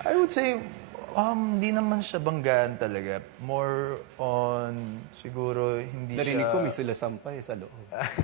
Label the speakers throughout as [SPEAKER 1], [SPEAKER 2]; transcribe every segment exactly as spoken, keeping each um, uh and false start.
[SPEAKER 1] I would say, um, di naman siya banggaan talaga. More on, siguro, hindi
[SPEAKER 2] Narinig
[SPEAKER 1] siya...
[SPEAKER 2] ko may sulasampay sa loob.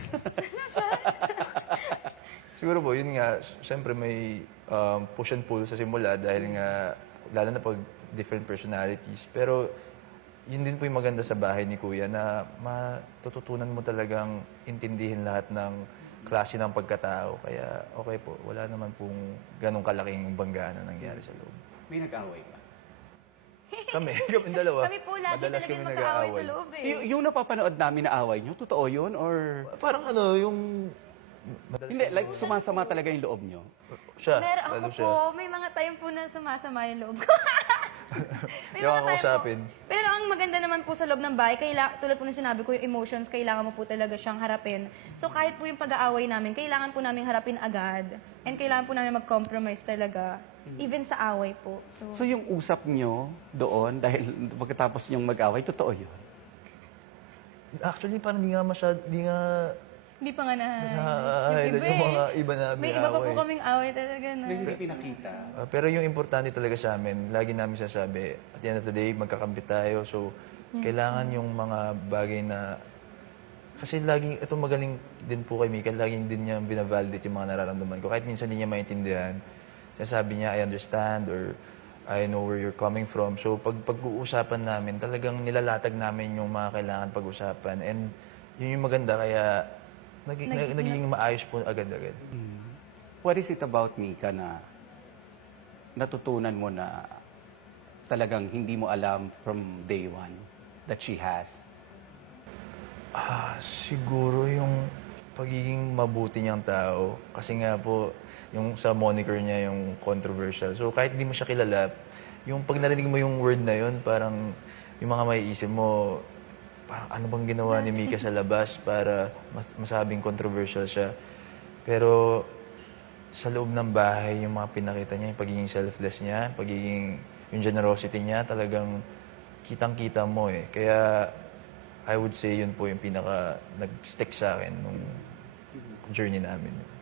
[SPEAKER 1] Siguro po, yun nga, siyempre may um, push and pull sa simula dahil nga, lalo na pag different personalities. Pero yun din po yung maganda sa bahay ni Kuya na matututunan mo talagang intindihin lahat ng klase ng pagkatao. Kaya okay po, wala naman pong ganong kalaking banggaan na nangyari sa loob.
[SPEAKER 2] May nag-away ba?
[SPEAKER 1] Kami, kami dalawa.
[SPEAKER 3] Kami po lagi
[SPEAKER 1] madalas
[SPEAKER 3] talaga
[SPEAKER 1] kami
[SPEAKER 3] yung mag-aaway sa
[SPEAKER 1] nag-aaway.
[SPEAKER 3] loob eh.
[SPEAKER 2] Y- yung napapanood namin na away nyo, totoo yun? Or
[SPEAKER 1] Parang ano, yung... Madalas
[SPEAKER 2] hindi,
[SPEAKER 1] kami-
[SPEAKER 2] like sumasama talaga yung loob nyo?
[SPEAKER 1] Siya,
[SPEAKER 3] Meron ako
[SPEAKER 1] lalo
[SPEAKER 3] po,
[SPEAKER 1] siya.
[SPEAKER 3] may mga time po na sumasama yung loob ko. May
[SPEAKER 1] Yung
[SPEAKER 3] mga time
[SPEAKER 1] kakausapin.
[SPEAKER 3] po. Pero ang maganda naman po sa loob ng bahay, kaila, tulad po ng sinabi ko, yung emotions, kailangan mo po talaga siyang harapin. So kahit po yung pag-aaway namin, kailangan po namin harapin agad. And kailangan po namin mag-compromise talaga. Even sa away po. So,
[SPEAKER 2] So yung usap nyo doon, dahil pagkatapos yung mag-away, totoo yun?
[SPEAKER 1] Actually, parang di nga masyad, di nga
[SPEAKER 3] hindi pa nga na...
[SPEAKER 1] na-highlight yung mga iba na
[SPEAKER 3] May iba pa po kaming away talaga na.
[SPEAKER 2] Na hindi pinakita.
[SPEAKER 1] Ah, pero yung importante talaga sa amin, lagi namin sasabi, at the end of the day, magkakampi tayo. So, kailangan yung mga bagay na... Kasi lagi, ito magaling din po kay Mika, laging din niya binavalidate yung mga nararamdaman ko. Kahit minsan hindi niya maintindihan, sinasabi niya, I understand, or I know where you're coming from. So, pag pag-uusapan namin, talagang nilalatag namin yung mga kailangan pag-usapan. And yun yung maganda, kaya naging,
[SPEAKER 3] Nag-
[SPEAKER 1] nagiging maayos po agad-agad.
[SPEAKER 2] What is it about Mika na natutunan mo na talagang hindi mo alam from day one that she has?
[SPEAKER 1] Ah, siguro yung pagiging mabuti niyang tao. Kasi nga po, yung sa moniker niya, yung controversial. So kahit di mo siya kilala, yung pag narinig mo yung word na yun, parang yung mga maiisip mo, parang ano bang ginawa ni Mika sa labas para mas, masabing controversial siya. Pero sa loob ng bahay, yung mga pinakita niya, yung pagiging selfless niya, pagiging, yung generosity niya, talagang kitang-kita mo eh. Kaya I would say yun po yung pinaka nag-stick sa akin nung journey namin.